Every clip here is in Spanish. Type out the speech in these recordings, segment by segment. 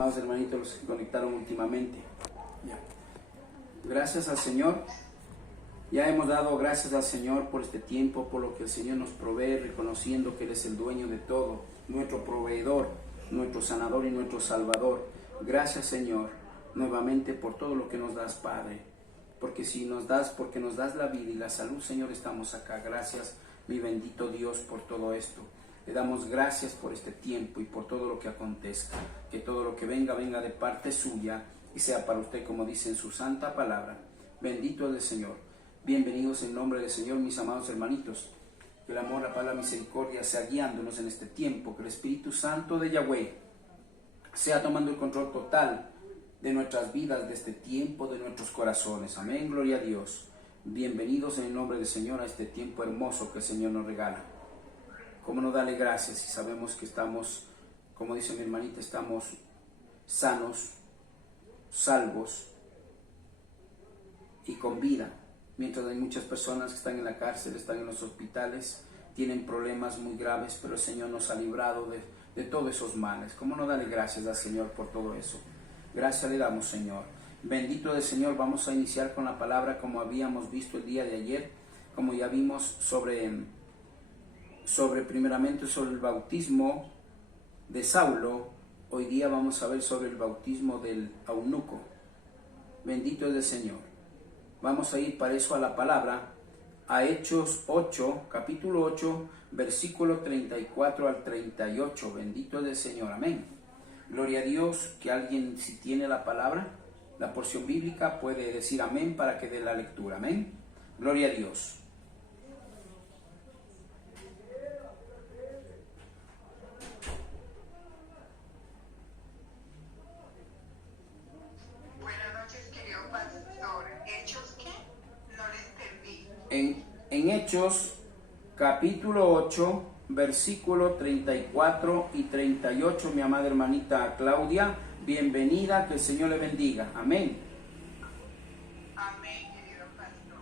Amados hermanitos, los que conectaron últimamente. Ya. Gracias al Señor. Ya hemos dado gracias al Señor por este tiempo, por lo que el Señor nos provee, reconociendo que Él es el dueño de todo, nuestro proveedor, nuestro sanador y nuestro salvador. Gracias, Señor, nuevamente por todo lo que nos das, Padre. Porque porque nos das la vida y la salud, Señor, estamos acá. Gracias, mi bendito Dios, por todo esto. Le damos gracias por este tiempo y por todo lo que acontezca. Que todo lo que venga de parte suya y sea para usted, como dice en su santa palabra. Bendito es el Señor. Bienvenidos en nombre del Señor, mis amados hermanitos. Que el amor, la paz, la misericordia sea guiándonos en este tiempo. Que el Espíritu Santo de Yahweh sea tomando el control total de nuestras vidas, de este tiempo, de nuestros corazones. Amén, gloria a Dios. Bienvenidos en el nombre del Señor a este tiempo hermoso que el Señor nos regala. ¿Cómo no darle gracias si sabemos que estamos, como dice mi hermanita, estamos sanos, salvos y con vida? Mientras hay muchas personas que están en la cárcel, están en los hospitales, tienen problemas muy graves, pero el Señor nos ha librado de todos esos males. ¿Cómo no darle gracias al Señor por todo eso? Gracias le damos, Señor. Bendito del Señor. Vamos a iniciar con la palabra como habíamos visto el día de ayer, como ya vimos primeramente sobre el bautismo de Saulo. Hoy día vamos a ver sobre el bautismo del eunuco. Bendito es el Señor. Vamos a ir para eso a la palabra, a Hechos 8, capítulo 8, versículo 34 al 38. Bendito es el Señor. Amén. Gloria a Dios. Que alguien, si tiene la palabra, la porción bíblica, puede decir amén para que dé la lectura. Amén. Gloria a Dios. En Hechos, capítulo 8, versículo 34 y 38, mi amada hermanita Claudia, bienvenida, que el Señor le bendiga. Amén. Amén, querido pastor.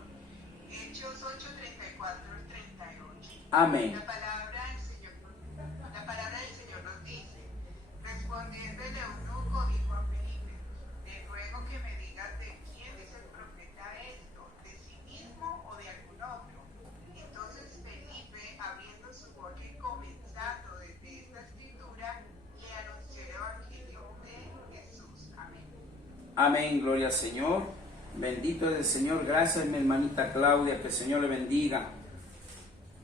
Hechos 8, 34 y 38. Amén. La palabra del Señor nos dice: respondiendo el eunuco dijo a Felipe, te ruego que me digas de quién es el profeta esto, de sí mismo o de algún otro. Entonces Felipe, abriendo su boca y comenzando desde esta escritura, le anunció el evangelio de Jesús. Amén. Amén, gloria al Señor. Bendito es el Señor. Gracias, mi hermanita Claudia, que el Señor le bendiga.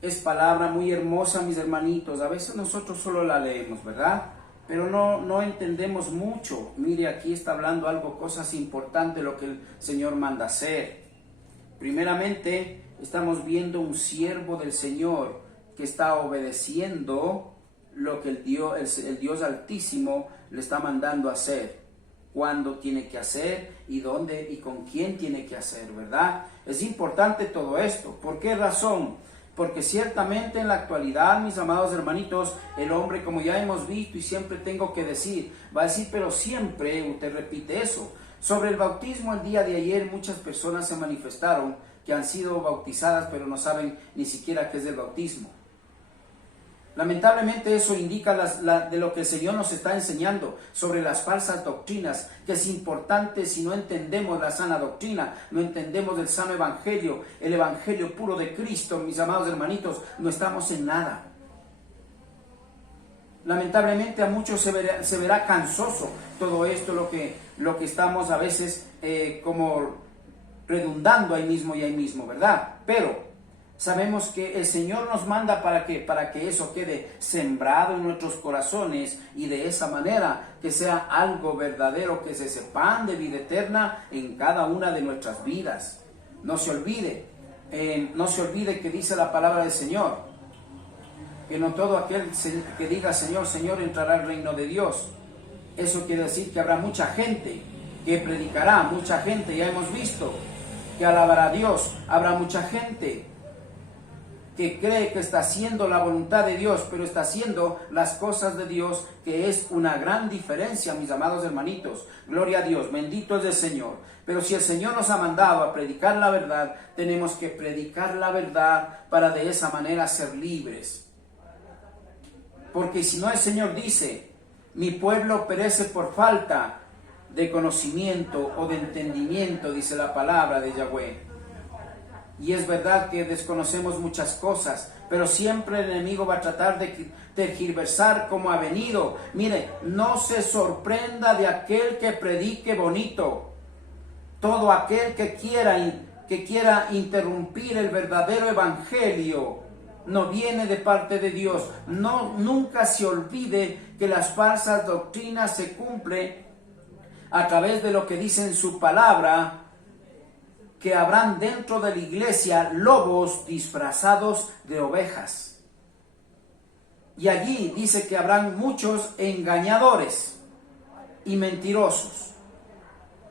Es palabra muy hermosa, mis hermanitos. A veces nosotros solo la leemos, ¿verdad? Pero no entendemos mucho. Mire, aquí está hablando algo, cosas importantes, lo que el Señor manda hacer. Primeramente, estamos viendo un siervo del Señor que está obedeciendo lo que el Dios Altísimo le está mandando hacer. Cuándo tiene que hacer y dónde y con quién tiene que hacer, ¿verdad? Es importante todo esto. ¿Por qué razón? Porque ciertamente en la actualidad, mis amados hermanitos, el hombre, como ya hemos visto y siempre tengo que decir, va a decir, pero siempre usted repite eso. Sobre el bautismo, el día de ayer muchas personas se manifestaron que han sido bautizadas, pero no saben ni siquiera qué es el bautismo. Lamentablemente eso indica de lo que el Señor nos está enseñando sobre las falsas doctrinas, que es importante. Si no entendemos la sana doctrina, no entendemos el sano evangelio, el evangelio puro de Cristo, mis amados hermanitos, no estamos en nada. Lamentablemente a muchos se verá cansoso todo esto, lo que estamos a veces como redundando ahí mismo, ¿verdad? Pero sabemos que el Señor nos manda para que eso quede sembrado en nuestros corazones y de esa manera que sea algo verdadero, que se sepan de vida eterna en cada una de nuestras vidas. No se olvide que dice la palabra del Señor, que no todo aquel que diga Señor, Señor entrará al reino de Dios. Eso quiere decir que habrá mucha gente que predicará, mucha gente, ya hemos visto, que alabará a Dios. Habrá mucha gente que cree que está haciendo la voluntad de Dios, pero está haciendo las cosas de Dios, que es una gran diferencia, mis amados hermanitos. Gloria a Dios, bendito es el Señor. Pero si el Señor nos ha mandado a predicar la verdad, tenemos que predicar la verdad para de esa manera ser libres. Porque si no, el Señor dice, Mi pueblo perece por falta de conocimiento o de entendimiento, dice la palabra de Yahweh. Y es verdad que desconocemos muchas cosas, pero siempre el enemigo va a tratar de tergiversar como ha venido. Mire, no se sorprenda de aquel que predique bonito. Todo aquel que quiera interrumpir el verdadero evangelio no viene de parte de Dios. Nunca se olvide que las falsas doctrinas se cumplen a través de lo que dice en su palabra, que habrán dentro de la iglesia lobos disfrazados de ovejas. Y allí dice que habrán muchos engañadores y mentirosos.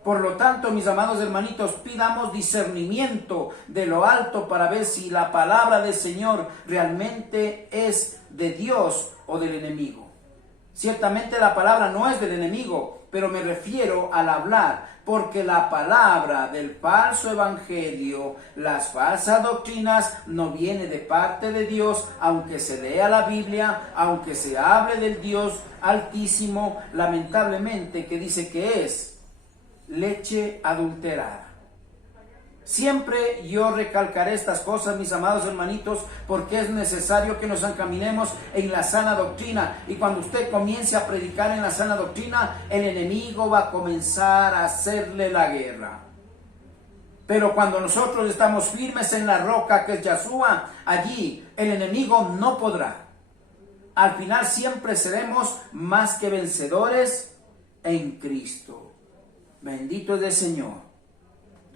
Por lo tanto, mis amados hermanitos, pidamos discernimiento de lo alto para ver si la palabra del Señor realmente es de Dios o del enemigo. Ciertamente la palabra no es del enemigo, pero me refiero al hablar, porque la palabra del falso evangelio, las falsas doctrinas, no viene de parte de Dios, aunque se lea la Biblia, aunque se hable del Dios Altísimo, lamentablemente que dice que es leche adulterada. Siempre yo recalcaré estas cosas, mis amados hermanitos, porque es necesario que nos encaminemos en la sana doctrina. Y cuando usted comience a predicar en la sana doctrina, el enemigo va a comenzar a hacerle la guerra. Pero cuando nosotros estamos firmes en la roca que es Yahshua, allí el enemigo no podrá. Al final siempre seremos más que vencedores en Cristo. Bendito es el Señor.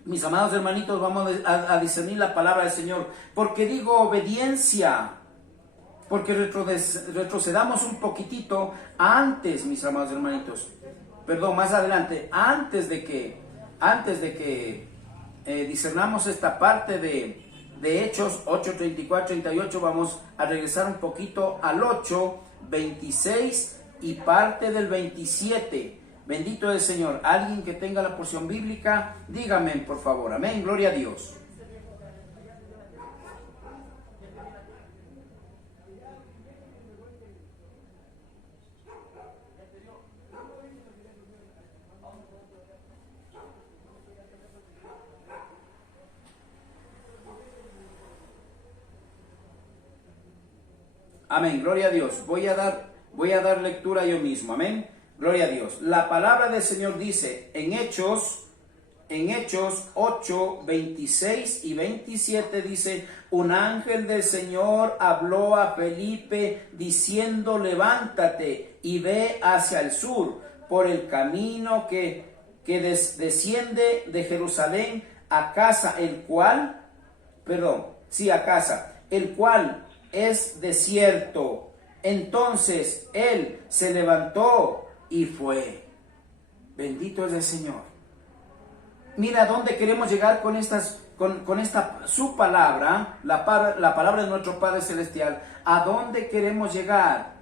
Mis amados hermanitos, vamos a discernir la palabra del Señor. ¿Por qué digo obediencia? Porque retrocedamos un poquitito antes, mis amados hermanitos. Perdón, más adelante. Antes de que discernamos esta parte de Hechos 8, 34, 38, vamos a regresar un poquito al 8, 26 y parte del 27. Bendito es el Señor. Alguien que tenga la porción bíblica, dígame por favor. Amén. Gloria a Dios. Amén. Gloria a Dios. Voy a dar lectura yo mismo. Amén. Gloria a Dios. La palabra del Señor dice en Hechos 8, 26 y 27 dice: un ángel del Señor habló a Felipe diciendo: levántate y ve hacia el sur por el camino que desciende de Jerusalén a casa, el cual es desierto. Entonces él se levantó y fue. Bendito es el Señor. Mira dónde queremos llegar con esta su palabra, la palabra de nuestro Padre Celestial. ¿A dónde queremos llegar?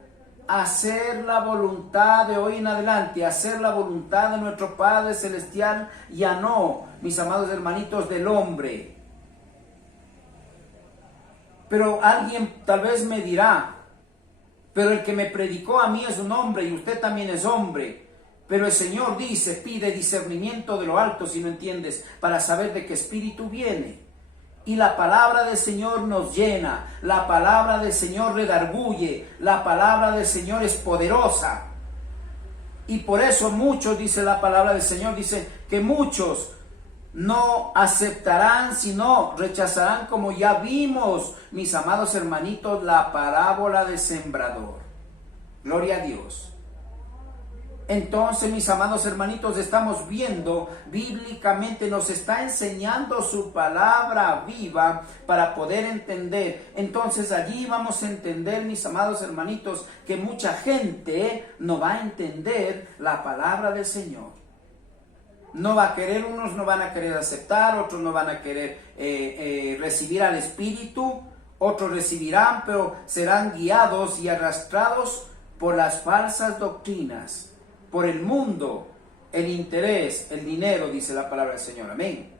A hacer la voluntad de hoy en adelante, a hacer la voluntad de nuestro Padre Celestial, ya no, mis amados hermanitos, del hombre. Pero alguien tal vez me dirá: pero el que me predicó a mí es un hombre y usted también es hombre. Pero el Señor dice, pide discernimiento de lo alto, si no entiendes, para saber de qué espíritu viene. Y la palabra del Señor nos llena, la palabra del Señor redarguye, la palabra del Señor es poderosa. Y por eso muchos, dice la palabra del Señor, dice que muchos no aceptarán, sino rechazarán, como ya vimos, mis amados hermanitos, la parábola del sembrador. Gloria a Dios. Entonces, mis amados hermanitos, estamos viendo bíblicamente, nos está enseñando su palabra viva para poder entender. Entonces allí vamos a entender, mis amados hermanitos, que mucha gente no va a entender la palabra del Señor. No va a querer, unos no van a querer aceptar, otros no van a querer recibir al Espíritu, otros recibirán, pero serán guiados y arrastrados por las falsas doctrinas, por el mundo, el interés, el dinero, dice la palabra del Señor. Amén.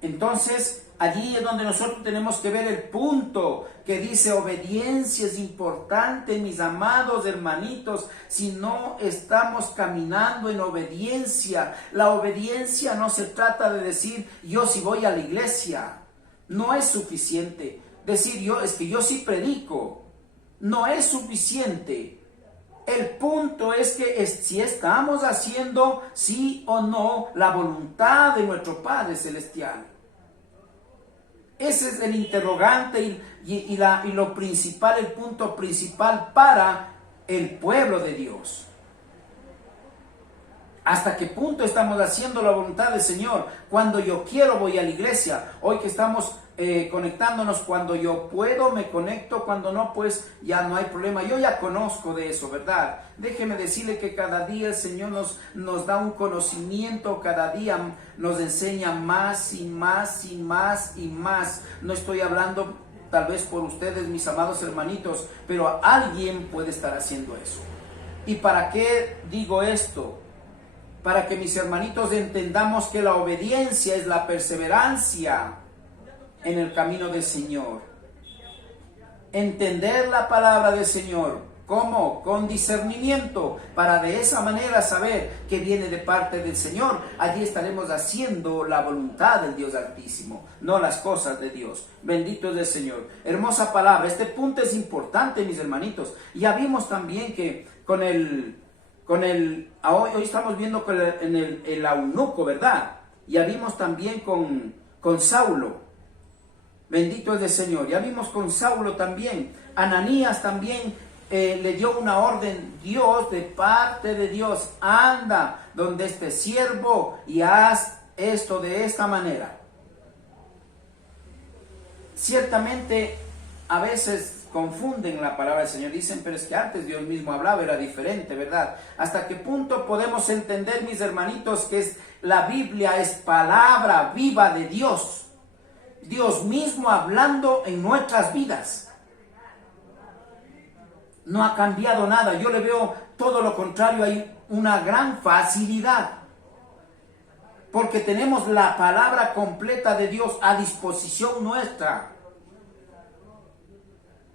Entonces, allí es donde nosotros tenemos que ver el punto que dice obediencia es importante, mis amados hermanitos. Si no estamos caminando en obediencia, la obediencia no se trata de decir yo sí voy a la iglesia. No es suficiente decir es que yo sí predico. No es suficiente. El punto es que si estamos haciendo sí o no la voluntad de nuestro Padre Celestial. Ese es el interrogante y lo principal, el punto principal para el pueblo de Dios. ¿Hasta qué punto estamos haciendo la voluntad del Señor? Cuando yo quiero voy a la iglesia. Hoy que estamos conectándonos, cuando yo puedo me conecto, cuando no pues ya no hay problema. Yo ya conozco de eso, ¿verdad? Déjeme decirle que cada día el Señor nos da un conocimiento, cada día nos enseña más y más y más y más. No estoy hablando tal vez por ustedes, mis amados hermanitos, pero alguien puede estar haciendo eso. ¿Y para qué digo esto? Para que mis hermanitos entendamos que la obediencia es la perseverancia en el camino del Señor. Entender la palabra del Señor. ¿Cómo? Con discernimiento, para de esa manera saber que viene de parte del Señor. Allí estaremos haciendo la voluntad del Dios Altísimo, no las cosas de Dios. Bendito es el Señor. Hermosa palabra. Este punto es importante, mis hermanitos. Ya vimos también que hoy estamos viendo en el eunuco, ¿verdad? Ya vimos también con Saulo. Bendito es el Señor. Ya vimos con Saulo también. Ananías también le dio una orden. Dios, de parte de Dios, anda donde este siervo y haz esto de esta manera. Ciertamente, a veces confunden la palabra del Señor, dicen, pero es que antes Dios mismo hablaba, era diferente, ¿verdad? ¿Hasta qué punto podemos entender, mis hermanitos, que la Biblia es palabra viva de Dios? Dios mismo hablando en nuestras vidas. No ha cambiado nada. Yo le veo todo lo contrario. Hay una gran facilidad. Porque tenemos la palabra completa de Dios a disposición nuestra.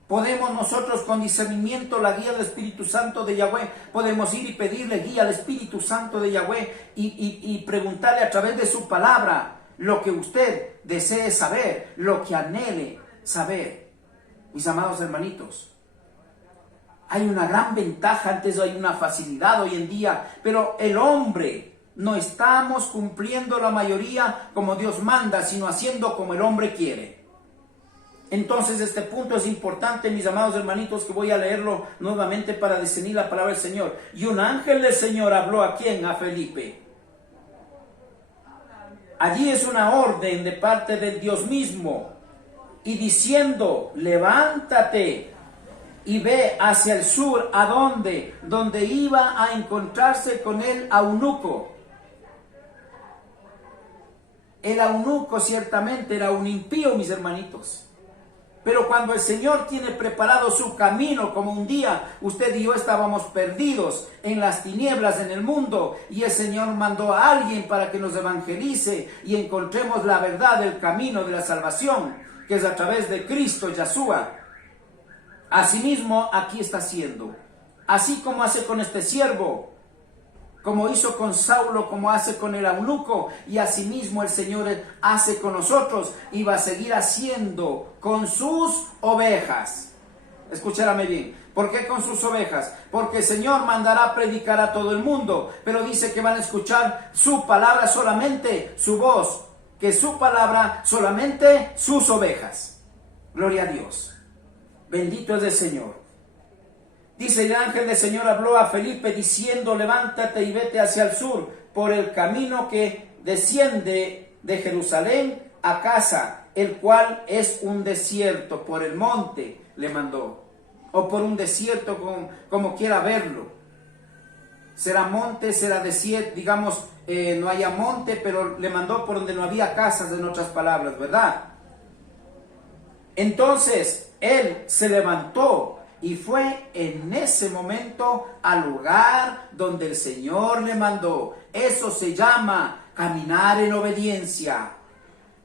Podemos nosotros con discernimiento, la guía del Espíritu Santo de Yahweh, podemos ir y pedirle guía al Espíritu Santo de Yahweh y preguntarle a través de su palabra lo que usted desee saber, lo que anhele saber. Mis amados hermanitos, hay una gran ventaja, antes hay una facilidad hoy en día, pero el hombre no estamos cumpliendo la mayoría como Dios manda, sino haciendo como el hombre quiere. Entonces este punto es importante, mis amados hermanitos, que voy a leerlo nuevamente para discernir la palabra del Señor. Y un ángel del Señor habló ¿a quién? A Felipe. Allí es una orden de parte del Dios mismo. Y diciendo, levántate y ve hacia el sur. ¿A dónde? Donde iba a encontrarse con el eunuco. El eunuco ciertamente era un impío, mis hermanitos. Pero cuando el Señor tiene preparado su camino, como un día usted y yo estábamos perdidos en las tinieblas en el mundo, y el Señor mandó a alguien para que nos evangelice y encontremos la verdad del camino de la salvación, que es a través de Cristo Yahshua. Asimismo, aquí está haciendo. Así como hace con este siervo, como hizo con Saulo, como hace con el eunuco, y asimismo el Señor hace con nosotros y va a seguir haciendo con sus ovejas. Escúchame bien. ¿Por qué con sus ovejas? Porque el Señor mandará a predicar a todo el mundo, pero dice que van a escuchar su palabra solamente, su voz, que su palabra solamente sus ovejas. Gloria a Dios. Bendito es el Señor. Dice, el ángel del Señor habló a Felipe diciendo, levántate y vete hacia el sur por el camino que desciende de Jerusalén a Gaza, el cual es un desierto. Por el monte le mandó, o por un desierto, como quiera verlo. Será monte, será desierto, digamos, no haya monte, pero le mandó por donde no había casas, en otras palabras, ¿verdad? Entonces él se levantó y fue en ese momento al lugar donde el Señor le mandó. Eso se llama caminar en obediencia.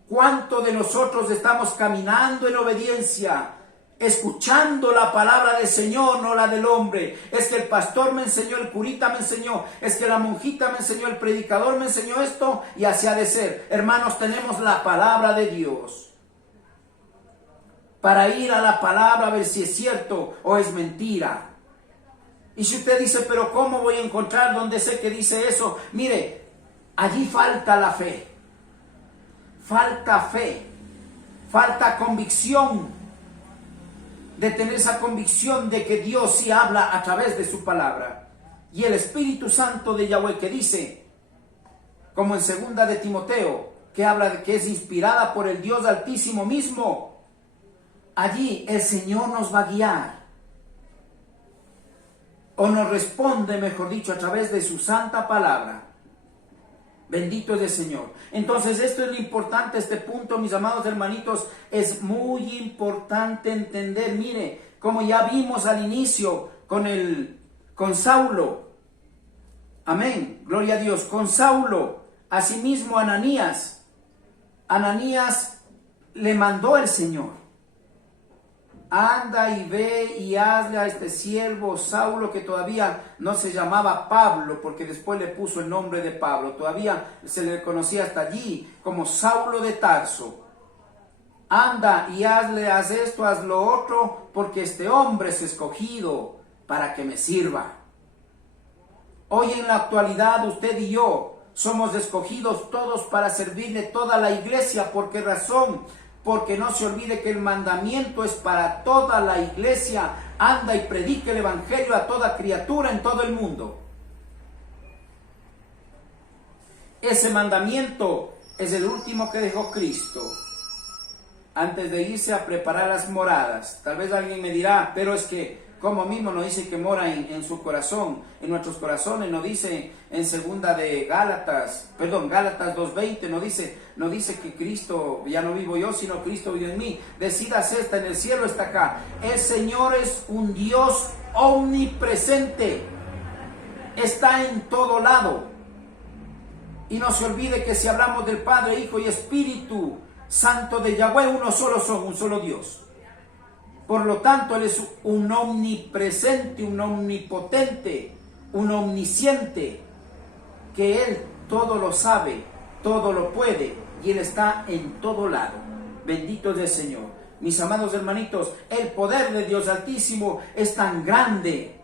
¿Cuánto de nosotros estamos caminando en obediencia, escuchando la palabra del Señor, no la del hombre? Es que el pastor me enseñó, el curita me enseñó, es que la monjita me enseñó, el predicador me enseñó esto y así ha de ser. Hermanos, tenemos la palabra de Dios para ir a la palabra a ver si es cierto o es mentira. Y si usted dice, pero ¿cómo voy a encontrar donde sé que dice eso? Mire, allí falta la fe. Falta fe, falta convicción, de tener esa convicción de que Dios sí habla a través de su palabra. Y el Espíritu Santo de Yahweh que dice, como en 2 de Timoteo, que habla de que es inspirada por el Dios Altísimo mismo, allí el Señor nos va a guiar. O nos responde, mejor dicho, a través de su santa palabra. Bendito es el Señor. Entonces esto es lo importante, este punto, mis amados hermanitos, es muy importante entender. Mire, como ya vimos al inicio con Saulo, amén, gloria a Dios, con Saulo, asimismo Ananías le mandó el Señor: anda y ve y hazle a este siervo Saulo, que todavía no se llamaba Pablo, porque después le puso el nombre de Pablo, todavía se le conocía hasta allí como Saulo de Tarso. Anda y haz esto, haz lo otro, porque este hombre es escogido para que me sirva. Hoy en la actualidad usted y yo somos escogidos todos para servirle toda la iglesia. ¿Por qué razón? Porque no se olvide que el mandamiento es para toda la iglesia. Anda y predique el evangelio a toda criatura en todo el mundo. Ese mandamiento es el último que dejó Cristo antes de irse a preparar las moradas. Tal vez alguien me dirá, pero es que como mismo nos dice que mora en su corazón, en nuestros corazones, nos dice en Gálatas 2:20, nos dice que Cristo, ya no vivo yo, sino Cristo vive en mí. Decídase, está en el cielo, está acá. El Señor es un Dios omnipresente, está en todo lado. Y no se olvide que si hablamos del Padre, Hijo y Espíritu Santo de Yahweh, uno solo son, un solo Dios. Por lo tanto, Él es un omnipresente, un omnipotente, un omnisciente, que Él todo lo sabe, todo lo puede, y Él está en todo lado. Bendito es el Señor. Mis amados hermanitos, el poder de Dios Altísimo es tan grande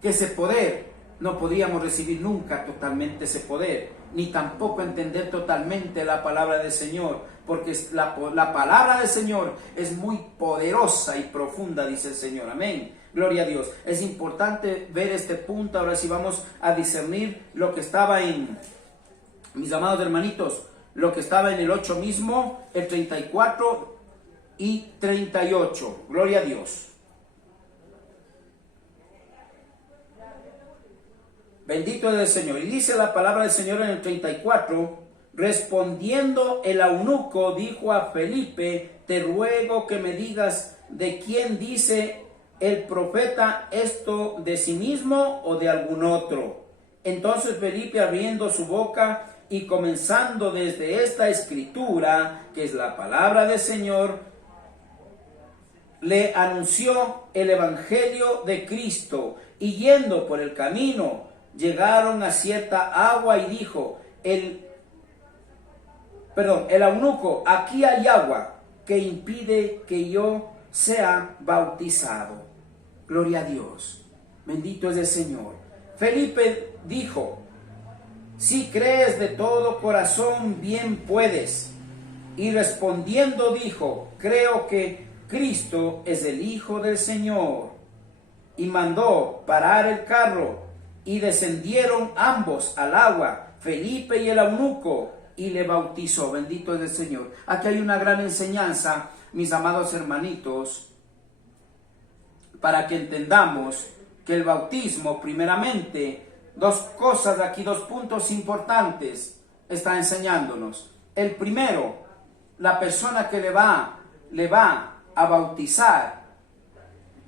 que ese poder no podríamos recibir nunca totalmente ese poder, ni tampoco entender totalmente la palabra del Señor, porque la palabra del Señor es muy poderosa y profunda, dice el Señor. Amén. Gloria a Dios. Es importante ver este punto. Ahora sí vamos a discernir lo que estaba en, mis amados hermanitos, lo que estaba en el 8 mismo, el 34 y 38. Gloria a Dios. Bendito es el Señor. Y dice la palabra del Señor en el 34, respondiendo el eunuco dijo a Felipe: te ruego que me digas de quién dice el profeta esto, de sí mismo o de algún otro. Entonces Felipe, abriendo su boca y comenzando desde esta escritura, que es la palabra del Señor, le anunció el evangelio de Cristo. Y yendo por el camino, llegaron a cierta agua y dijo el eunuco: aquí hay agua que impide que yo sea bautizado. Gloria a Dios. Bendito es el Señor. Felipe dijo: si crees de todo corazón, bien puedes. Y respondiendo dijo: creo que Cristo es el Hijo del Señor. Y mandó parar el carro, y descendieron ambos al agua, Felipe y el eunuco, y le bautizó. Bendito es el Señor. Aquí hay una gran enseñanza, mis amados hermanitos, para que entendamos que el bautismo, primeramente, dos cosas aquí, dos puntos importantes está enseñándonos. El primero, la persona que le va a bautizar,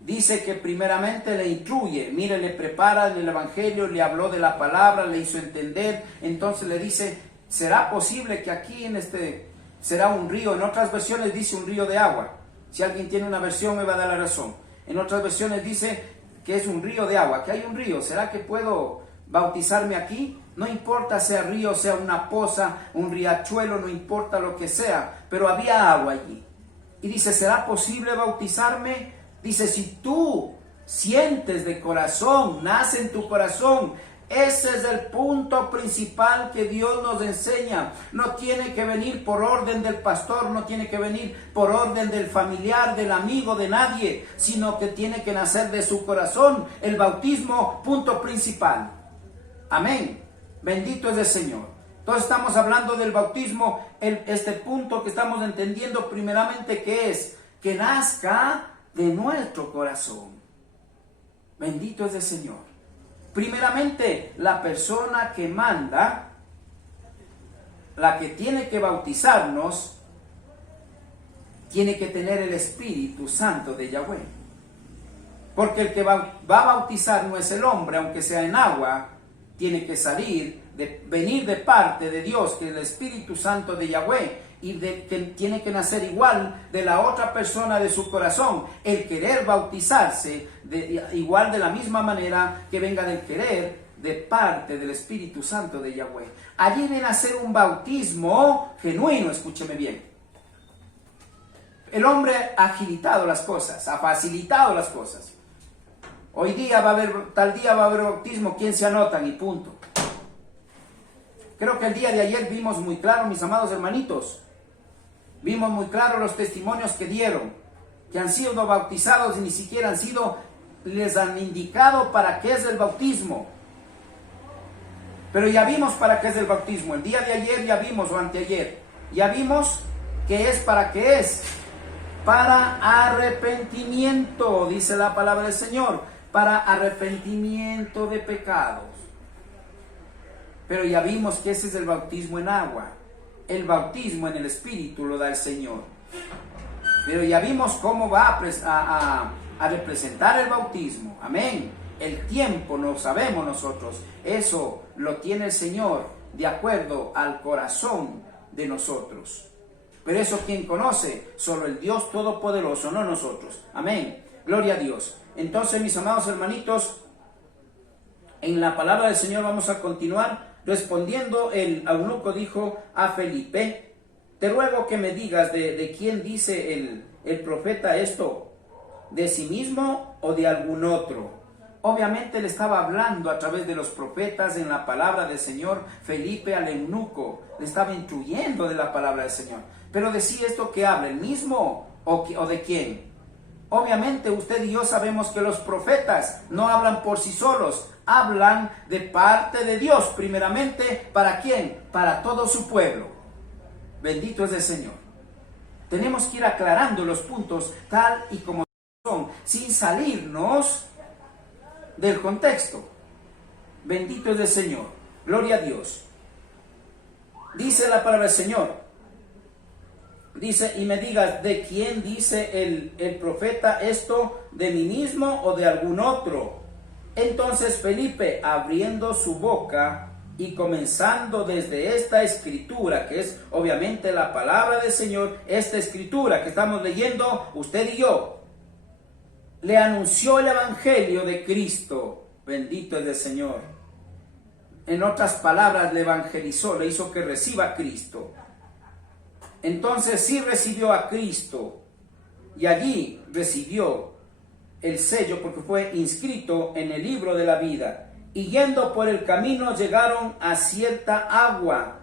dice que primeramente le instruye. Mire, le prepara el evangelio, le habló de la palabra, le hizo entender. Entonces le dice: ¿será posible que aquí en será un río. En otras versiones dice un río de agua. Si alguien tiene una versión me va a dar la razón. En otras versiones dice que es un río de agua, que hay un río. ¿Será que puedo bautizarme aquí? No importa sea río, sea una poza, un riachuelo, no importa lo que sea, pero había agua allí. Y dice, ¿será posible bautizarme? Dice, si tú sientes de corazón, nace en tu corazón. Ese es el punto principal que Dios nos enseña. No tiene que venir por orden del pastor, no tiene que venir por orden del familiar, del amigo, de nadie, sino que tiene que nacer de su corazón. El bautismo, punto principal. Amén. Bendito es el Señor. Entonces estamos hablando del bautismo, este punto que estamos entendiendo primeramente que es que nazca de nuestro corazón. Bendito es el Señor. Primeramente, la persona que manda, la que tiene que bautizarnos, tiene que tener el Espíritu Santo de Yahweh. Porque el que va a bautizar no es el hombre, aunque sea en agua, tiene que venir de parte de Dios, que es el Espíritu Santo de Yahweh, y que tiene que nacer igual de la otra persona de su corazón. El querer bautizarse igual de la misma manera que venga del querer de parte del Espíritu Santo de Yahweh. Allí viene a ser un bautismo genuino, escúcheme bien. El hombre ha agilitado las cosas, ha facilitado las cosas. Hoy día tal día va a haber bautismo, ¿quién se anotan? Y punto. Creo que el día de ayer vimos muy claro, mis amados hermanitos, vimos muy claro los testimonios que dieron, que han sido bautizados y ni siquiera les han indicado para qué es el bautismo. Pero ya vimos para qué es el bautismo. El día de ayer ya vimos, o anteayer, ya vimos que es para qué es. Para arrepentimiento, dice la palabra del Señor, para arrepentimiento de pecados. Pero ya vimos que ese es el bautismo en agua. El bautismo en el Espíritu lo da el Señor. Pero ya vimos cómo va a representar el bautismo. Amén. El tiempo no sabemos nosotros. Eso lo tiene el Señor de acuerdo al corazón de nosotros. Pero eso quien conoce, solo el Dios Todopoderoso, no nosotros. Amén. Gloria a Dios. Entonces, mis amados hermanitos, en la palabra del Señor vamos a continuar. Respondiendo, el eunuco dijo a Felipe, te ruego que me digas de quién dice el profeta esto, de sí mismo o de algún otro. Obviamente le estaba hablando a través de los profetas en la palabra del Señor. Felipe al eunuco le estaba instruyendo de la palabra del Señor. Pero decía esto que habla, ¿el mismo o de quién? Obviamente usted y yo sabemos que los profetas no hablan por sí solos, hablan de parte de Dios, primeramente, ¿para quién? Para todo su pueblo. Bendito es el Señor. Tenemos que ir aclarando los puntos tal y como son, sin salirnos del contexto. Bendito es el Señor. Gloria a Dios. Dice la palabra del Señor. Dice, y me digas, ¿de quién dice el profeta esto? ¿De mí mismo o de algún otro? Entonces Felipe, abriendo su boca y comenzando desde esta escritura, que es obviamente la palabra del Señor, esta escritura que estamos leyendo usted y yo, le anunció el evangelio de Cristo. Bendito es el Señor. En otras palabras, le evangelizó, le hizo que reciba a Cristo. Entonces sí recibió a Cristo y allí recibió el sello porque fue inscrito en el libro de la vida. Y yendo por el camino llegaron a cierta agua.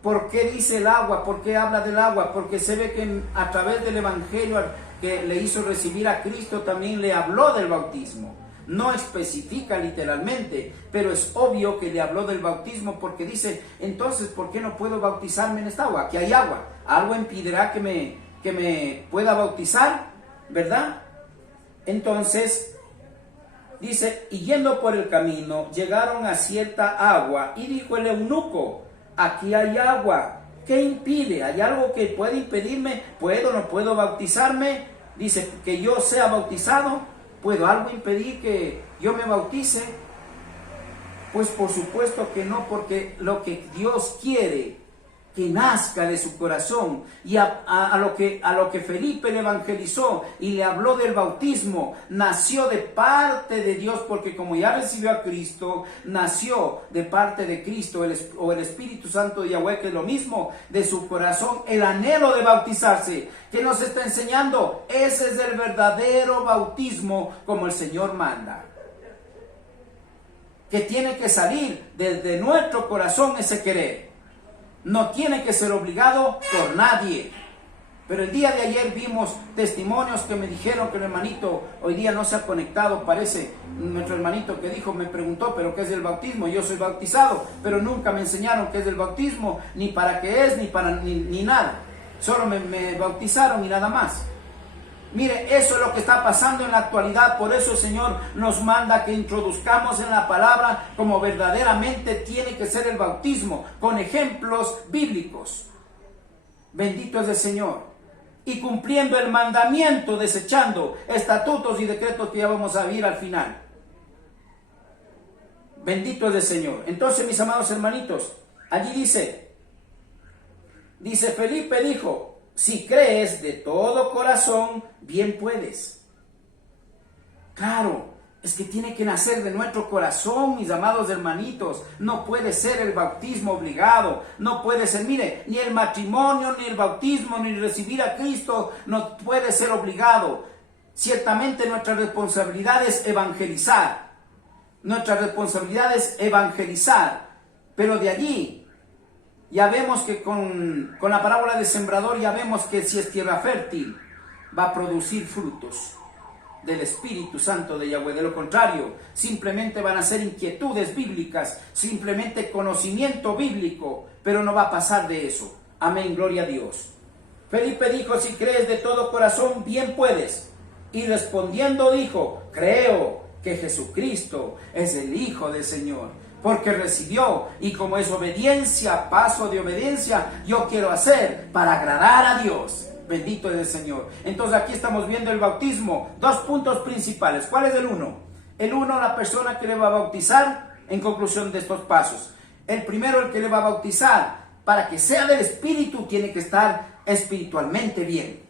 ¿Por qué dice el agua? ¿Por qué habla del agua? Porque se ve que a través del evangelio que le hizo recibir a Cristo también le habló del bautismo. No especifica literalmente, pero es obvio que le habló del bautismo porque dice, entonces, ¿por qué no puedo bautizarme en esta agua? Aquí hay agua. ¿Algo impedirá que me pueda bautizar? ¿Verdad? Entonces, dice, y yendo por el camino, llegaron a cierta agua, y dijo el eunuco, aquí hay agua. ¿Qué impide? ¿Hay algo que puede impedirme? ¿Puedo, no puedo bautizarme? Dice, que yo sea bautizado. ¿Puedo algo impedir que yo me bautice? Pues por supuesto que no, porque lo que Dios quiere que nazca de su corazón. Y a lo que Felipe le evangelizó y le habló del bautismo, nació de parte de Dios, porque como ya recibió a Cristo, nació de parte de Cristo, o el Espíritu Santo de Yahweh, que es lo mismo, de su corazón, el anhelo de bautizarse. ¿Qué nos está enseñando? Ese es el verdadero bautismo como el Señor manda, que tiene que salir desde nuestro corazón ese querer. No tiene que ser obligado por nadie. Pero el día de ayer vimos testimonios que me dijeron que el hermanito hoy día no se ha conectado. Parece nuestro hermanito que dijo, me preguntó, ¿pero qué es el bautismo? Yo soy bautizado, pero nunca me enseñaron qué es el bautismo, ni para qué es, ni nada. Solo me bautizaron y nada más. Mire, eso es lo que está pasando en la actualidad. Por eso el Señor nos manda que introduzcamos en la palabra como verdaderamente tiene que ser el bautismo, con ejemplos bíblicos. Bendito es el Señor. Y cumpliendo el mandamiento, desechando estatutos y decretos que ya vamos a ver al final. Bendito es el Señor. Entonces, mis amados hermanitos, allí dice Felipe dijo, si crees de todo corazón, bien puedes. Claro, es que tiene que nacer de nuestro corazón, mis amados hermanitos. No puede ser el bautismo obligado. No puede ser, mire, ni el matrimonio, ni el bautismo, ni recibir a Cristo no puede ser obligado. Ciertamente nuestra responsabilidad es evangelizar. Nuestra responsabilidad es evangelizar. Pero de allí ya vemos que con la parábola del sembrador, ya vemos que si es tierra fértil, va a producir frutos del Espíritu Santo de Yahweh. De lo contrario, simplemente van a ser inquietudes bíblicas, simplemente conocimiento bíblico, pero no va a pasar de eso. Amén, gloria a Dios. Felipe dijo, si crees de todo corazón, bien puedes. Y respondiendo dijo, creo que Jesucristo es el Hijo del Señor. Porque recibió, y como es obediencia, paso de obediencia, yo quiero hacer para agradar a Dios. Bendito es el Señor. Entonces aquí estamos viendo el bautismo. Dos puntos principales. ¿Cuál es el uno? El uno, la persona que le va a bautizar, en conclusión de estos pasos. El primero, el que le va a bautizar, para que sea del Espíritu, tiene que estar espiritualmente bien.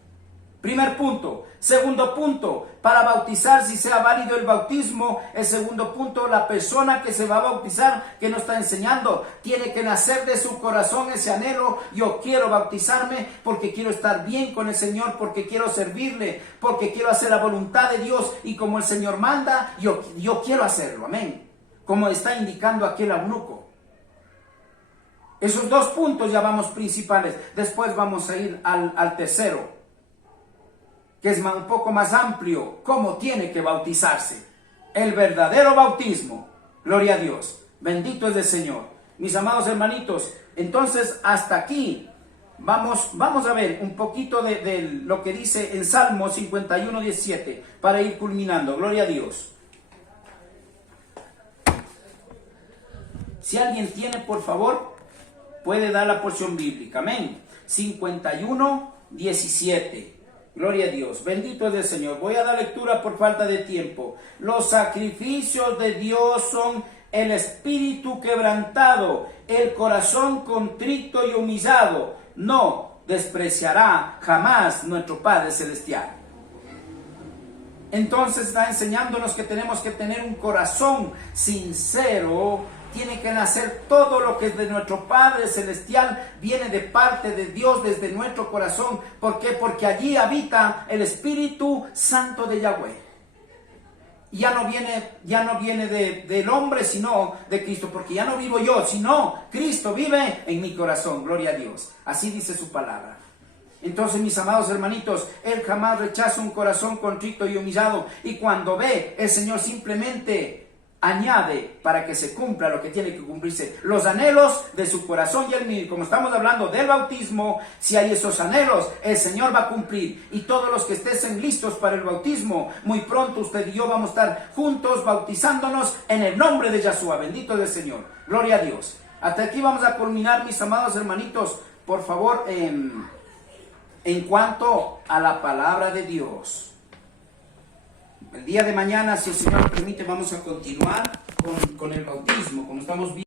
Primer punto. Segundo punto, para bautizar, si sea válido el bautismo, el segundo punto, la persona que se va a bautizar, que nos está enseñando, tiene que nacer de su corazón ese anhelo. Yo quiero bautizarme porque quiero estar bien con el Señor, porque quiero servirle, porque quiero hacer la voluntad de Dios, y como el Señor manda, yo quiero hacerlo, amén, como está indicando aquel eunuco. Esos dos puntos ya vamos principales. Después vamos a ir al tercero, que es un poco más amplio, cómo tiene que bautizarse. El verdadero bautismo. Gloria a Dios. Bendito es el Señor. Mis amados hermanitos, entonces hasta aquí vamos a ver un poquito de lo que dice en Salmo 51:17, para ir culminando. Gloria a Dios. Si alguien tiene, por favor, puede dar la porción bíblica. Amén. 51:17. Gloria a Dios, bendito es el Señor. Voy a dar lectura por falta de tiempo. Los sacrificios de Dios son el espíritu quebrantado, el corazón contrito y humillado. No despreciará jamás nuestro Padre Celestial. Entonces está enseñándonos que tenemos que tener un corazón sincero. Tiene que nacer todo lo que es de nuestro Padre Celestial, viene de parte de Dios desde nuestro corazón. ¿Por qué? Porque allí habita el Espíritu Santo de Yahweh. Ya no viene del hombre, sino de Cristo, porque ya no vivo yo, sino Cristo vive en mi corazón. Gloria a Dios. Así dice su palabra. Entonces, mis amados hermanitos, Él jamás rechaza un corazón contrito y humillado. Y cuando ve, el Señor simplemente añade para que se cumpla lo que tiene que cumplirse, los anhelos de su corazón y el mío. Y como estamos hablando del bautismo, si hay esos anhelos, el Señor va a cumplir. Y todos los que estén listos para el bautismo, muy pronto usted y yo vamos a estar juntos bautizándonos en el nombre de Yahshua. Bendito es el Señor. Gloria a Dios. Hasta aquí vamos a culminar, mis amados hermanitos. Por favor, en cuanto a la palabra de Dios, el día de mañana, si el Señor lo permite, vamos a continuar con el bautismo, como estamos viendo.